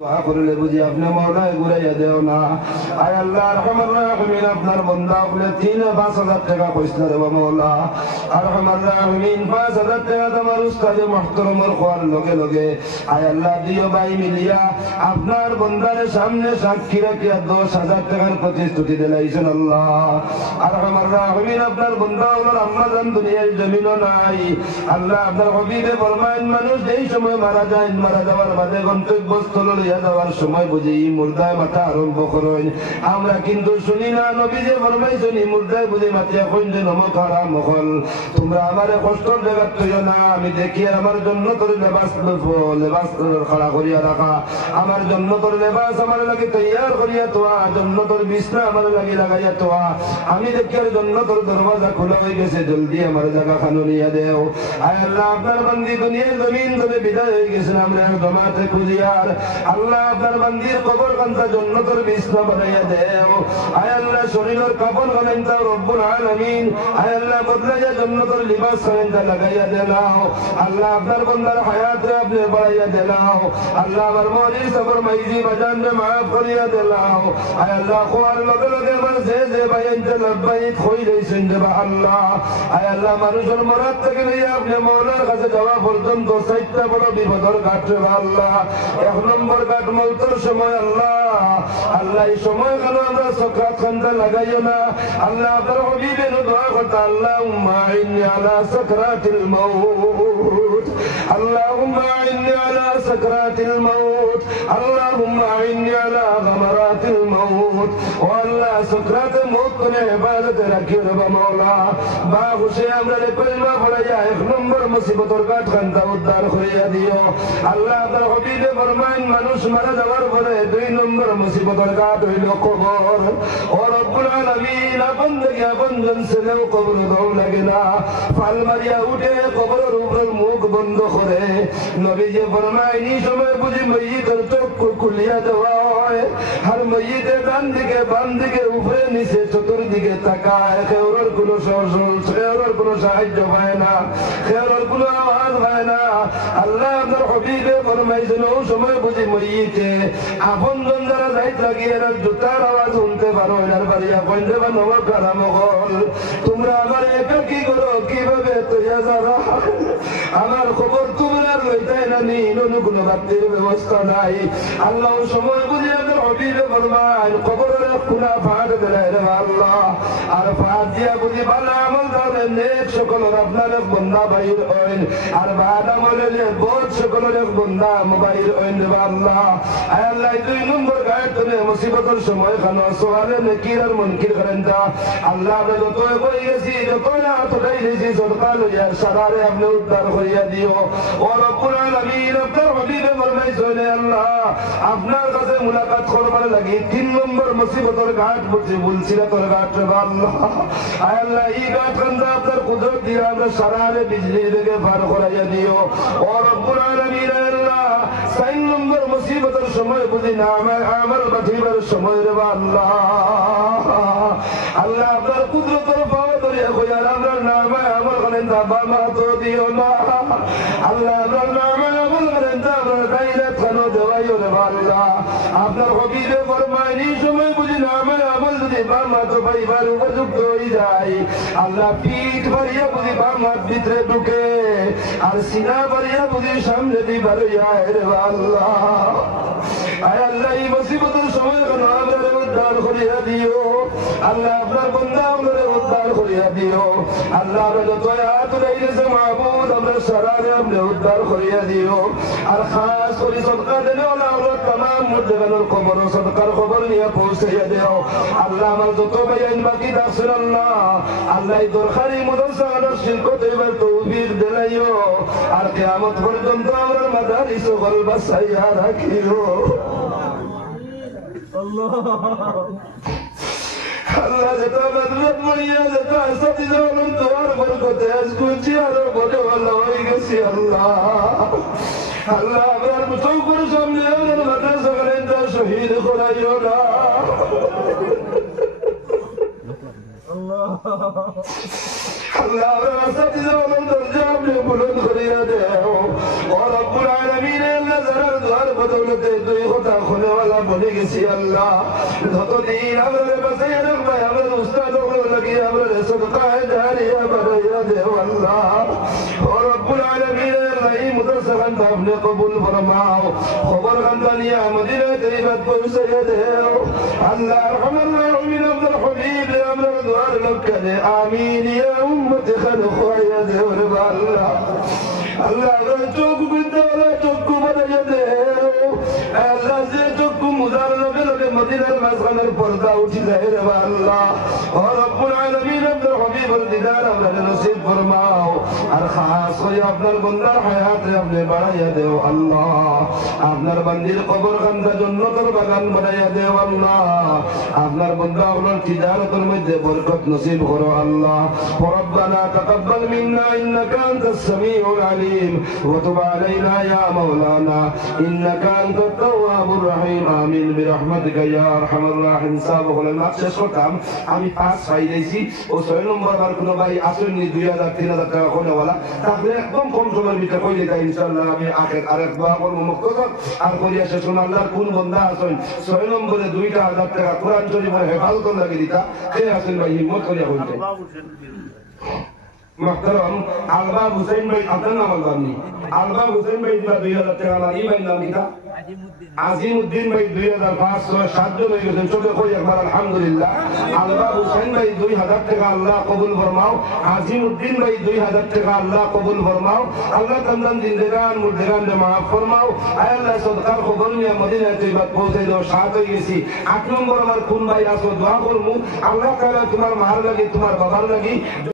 করলে বুঝি আপনি মওলায় ঘুরাইয়া দেও না। আয় আল্লাহ আরহামার রাহিমিন, আপনার বান্দা বলে 3-5,000 টাকা পয়সা দেব মওলা। আরহামার রাহিমিন 5,000 টাকা তোমার উস্তাদে মুহতারামের খোয়ার লগে লগে আয় আল্লাহ দিও ভাই মিলিয়া আপনার বান্দার সামনে সাক্ষী রাখিয়া 10,000 টাকার প্রতিশ্রুতি দিলাইছেন আল্লাহ। আরহামার রাহিমিন, আপনার বান্দা হলোর আম্মা জান দুনিয়ার জমিনও নাই। আল্লাহ আপনার হবিবে ফরমায়েন, মানুষ যেই সময় মারা যায়, মারা যাওয়ার বাদে গন্তব্যস্থল যাওয়ার সময় বুঝি মুর্দায় মাথা আরম্ভ করেন। আমরা কিন্তু শুনি না, নবী যে ফরমাইছেন মুর্দায় বুঝি মাথা কইন যে নমক হারাম মহল, তোমরা আমারে কষ্টর জায়গা তৈরি না। আমি দেখি আমার জন্য তোর লেবাস খাড়া করিয়া রাখা, আমার জন্য তোর লেবাস আমার লাগে তৈয়ার করিয়া তোয়া, জন্য তোর বিছনা আমার লাগে লাগাইয়া তোয়া। আমি দেখি আর জন্য তোর দরওয়াজা খোলা হয়ে গেছে, জলদি আমার জায়গা খানো নিয়ে দেও। আয় আল্লাহ আপনার বান্দি দুনিয়ার জমিন ধরে বিদায় হয়ে গেছেন, আমরা জমাতে খুঁজিয়ার আল্লাহ আপনার বান্দির কবর কান্তা জান্নাতের বিছনা বানাইয়া দেও। আয় আল্লাহ শরীরের কাপড় বানাইতা রব্বুল আলামিন, আয় আল্লাহ বদলাইয়া জান্নাতের লিবাস বানাইতা লাগাইয়া দেও। আল্লাহ আপনার বান্দার হায়াতে আপনি বাড়াইয়া দেও। আল্লাহ আমার মরিস আমার মাইজি বাজান রে মাফ করিয়া দেও। আয় আল্লাহ কোয়ার লগে লগে আমার যে বাইনতে লব্বাইক হই রইছেন দেবা আল্লাহ। আয় আল্লাহ মানুষের মরাত থেকে নিয়ে আপনি মওলার কাছে যাওয়া পর্যন্ত 4টা বড় বিপদের ঘাট রে আল্লাহ। 1 নম্বর ঘাট মৌতের সময় আল্লাহ, আল্লাহ এই সময় কেন আমরা সকাত খান্দা লাগাইও না। আল্লাহ আপনার হবিবের দোয়া করতে, আল্লাহুম্মা ইন্নী আলা সাকরাতিল মাউত, আল্লাহুম্মা ইন্নী আলা সাকরাতিল মাউত, আল্লাহুম্মা ইন্নী আলা গামারাতিল মাউত। ও আল্লাহ সাকরাতে মউত কোনে ইবাদতে রাখিও রে মাওলা। বা খুশি আমরা রে কলমা পড়াইয়া 1 নম্বর মুসিবতের ঘাট খান্দা উদ্ধার করিয়া দিও। আল্লাহ আপনার হবিবে ফরমায়েন, মানুষ মারা যাওয়ার পরে 2 নম্বর মুসিবতের ঘাট হইল কবর। ও রব্বুল আলামিন, আপন দেখে আপনজন ছেলেও কবর দাও লাগে না, ফাল মারিয়া উঠে কবরের উপর মুখ বন্ধ করে। নবীজি ফরমায়েন, এই সময় বুঝি ময়িতের চোখ খুলিয়া দেওয়া হয়। আর ময়িতে ডান দিকে বাম দিকে উপরে নিচে চতুর্দিকে তাকায়, কেউর কোনো কেউর কোনো সাহায্য পায় না, কেউর কোনো আওয়াজ পায় না। আল্লাহ আপনার হবিবে ফরমাইছেন, ও সময় বুঝি মরিতে আপনজন যারা যাইত লাগিয়ে এরা জুতার আওয়াজ শুনতে পারো, এনার বাড়িয়া কইতে বা নমক কারাম হল। তোমরা আমার একা কি করো, কিভাবে তৈয়া যারা আমার খবর তোমরা লইতাই না, নি কোনো বাতির ব্যবস্থা নাই। আল্লাহ সময় বুঝি আপনার হবিবে ফরমায়, কবরের খুনা ফাট দেয় রে আল্লাহ। আর ফাট দিয়া বুঝি ভালো আমল ধরে নেক সকলের আপনার বন্ধা বাইর হইন, আর ভালো আমলের বোধ সকলের বন্ধা মোবাইল হইন রে আল্লাহ। আল্লাহ 2 নম্বর গায়ে তুমি মুসিবতের সময় খানো সোয়ালে নেকির আর মুনকির করেন দা। আল্লাহ আমরা যত কই গেছি, যত না তোলাই দিয়েছি, সরকার লইয়া সারারে আপনি উদ্ধার করিয়া দিও। ও রব্বুল আলামিন, আপনার হবিবে ফরমাইছেন, আল্লাহ আপনার কাছে মুলাকাত করবার লাগি 3 নম্বর মুসিবতের ঘাট বলছিল তোর ঘাট রে আল্লাহ। আয় আল্লাহ এই ঘাট কান্দা আপনার কুদরত দিয়ে আমরা সারারে বিজলি থেকে পার করাইয়া দিও। ও রব্বুল আলামিন, আল্লাহ 4 নম্বর মুসিবতের সময় বুঝি না আমার বাঁচিবার সময় রে আল্লাহ। আল্লাহ আপনার কুদরতের পাওয়া ধরিয়া কইয়ার আমরা নামে আমল করেন দাবা মাতো দিও না। আল্লাহ আপনার নামে আমল করেন আমরা ডাইরেক্ট খানো দেওয়াইও রে আল্লাহ। আপনার হবিবে ফরমায়েন, এই সময় বুঝি নামে আমল যদি বাম মাতো পাইবার উপযুক্ত হয়ে যায়, আল্লাহ পিঠ বাড়িয়া বুঝি বাম হাত ভিতরে ঢুকে, আর সিনা বাড়িয়া বুঝি সামনে দিবার রে আল্লাহ। আয় আল্লাহ এই মুসিবতের সময় কেন আমাদের উদ্ধার করিয়া দিও। আল্লাহ আপনার বান্দা আমাদের উদ্ধার করিয়া দিও। আল্লাহ আমরা যত আয়াত রইছে মাহবুব, আমরা সারারে আপনি উদ্ধার করিয়া দিও। আর খাস করে সদকা দেন আল্লাহ, আমরা तमाम মুর্দাগানের কবর সদকার খবর নিয়ে পৌঁছাইয়া দিও। আল্লাহ আমার যত ভাইয়ান বাকি থাকছেন আল্লাহ, আল্লাহ এই দরকারি মাদ্রাসা আর শিরকত এবার তৌফিক দিলাইও। আর কিয়ামত পর্যন্ত আমরা মাদারিস গল বাসাইয়া রাখিও। আল্লাহ আল্লাহ যেটা মাদ্রাসা পড়িয়া যেটা সাথী জনম তোমার বরকতে আজকুচি আরো বড় ভালো হয়ে গেছি আল্লাহ। আল্লাহ আমার চৌকুর সামনে আমার মাদ্রাসা করেন তা শহীদ করাইও না। আল্লাহ আমার সাথী জনম দরজা আপনি বুলন্দ করিয়া দেও। ও রব্বুল আলামিন, আল্লাহ যারা দুয়ার বদল বদলতে দুই কথা খোলেওয়ালা বলে গেছি আল্লাহ যতদিন আমরা বাঁচাইয়া রাখবে আমরা উস্তাদ লাগি আমরা সদকায়ে জারিয়া বানাইয়া দেও আল্লাহ ও রব্বুল আলামিন এই মুদরসা খানটা আপনি কবুল ফরমাও খবর খানটা নিয়ে মদিনা তৈবাত পৌঁছাইয়া দেও আল্লাহ আরহামার রাহিমিন আব্দুল হাবিব আমরা দুয়ার লক্ষ্যে আমিন ইয়া উম্মতি খালক ইয়া দেও রে আল্লাহ আল্লাহ আমরা চোখ বুঝতে হলে চক্ষু বানাইয়া দেও আল্লাহ যে চক্ষু মুদার লগে লগে মদিনার মাঝখানের পর্দা উঠি যায় রে আল্লাহ ও রব্বুল আলামিন আব্দুল হাবিবুল দিদার আমরা নসিব ফরমাও আর খাস করে আপনার বান্দার হায়াতে আপনি বাড়াইয়া দেও আল্লাহ আপনার বান্দির কবরখানটা জান্নাতের বাগান বানাইয়া দেও আল্লাহ আপনার বান্দা হলোর তিজারতের মধ্যে বরকত নসিব করো আল্লাহ রব্বানা তাকাব্বাল মিন্না ইন্নাকা আনতাস সামিউল আলিম ওয়া তুব আলাইনা ইয়া মাওলানা ইন্নাকা আনতাত তাওয়াবুর রহিম আমিন বিরহমাতিকা ইয়া আরহামার রাহিমিন সাহেব বলেন শেষ করতাম আমি 5 পাইছি ও 6 নম্বর বার কোন ভাই আসেননি 2000 3000 টাকা কোনেওয়ালা তাহলে একদম কম সময়ের ভিতরে কইলে তাই ইনশাআল্লাহ আমি আরেক দোয়া করব মুক্তসর আর করিয়া শেষ করুন আল্লাহর কোন বান্দা আছেন 6 নম্বরে 2000 টাকা কোরআন শরীফের হেফাজত লাগি দিতা কে আছেন ভাই হিম্মত করিয়া কইতে محترم আলবাব হুসেন ভাই আপনার নাম আলবাবনি আলবাব হুসেন ভাই 2000 টাকা লাগি ভাই নাম কিটা আজিমউদ্দিন ভাই 2507 জন হয়ে গেছেন চোখে কই একবার আলহামদুলিল্লাহ আলবাব হুসেন ভাই 2000 টাকা আল্লাহ কবুল ফরমাও আজিমউদ্দিন ভাই 2000 টাকা আল্লাহ কবুল ফরমাও আল্লাহ তামদান জিন্দেগান মুর্দেগান রে মাফ ফরমাও আয় আল্লাহ সদকার খবর নিয়ে মদিনা তৈবাত পৌঁছে দাও সাথ হয়ে গেছি 8 নম্বর আমার কোন ভাই আসো দোয়া করমু আল্লাহ তাআলা তোমার মার লাগি তোমার বাবার লাগি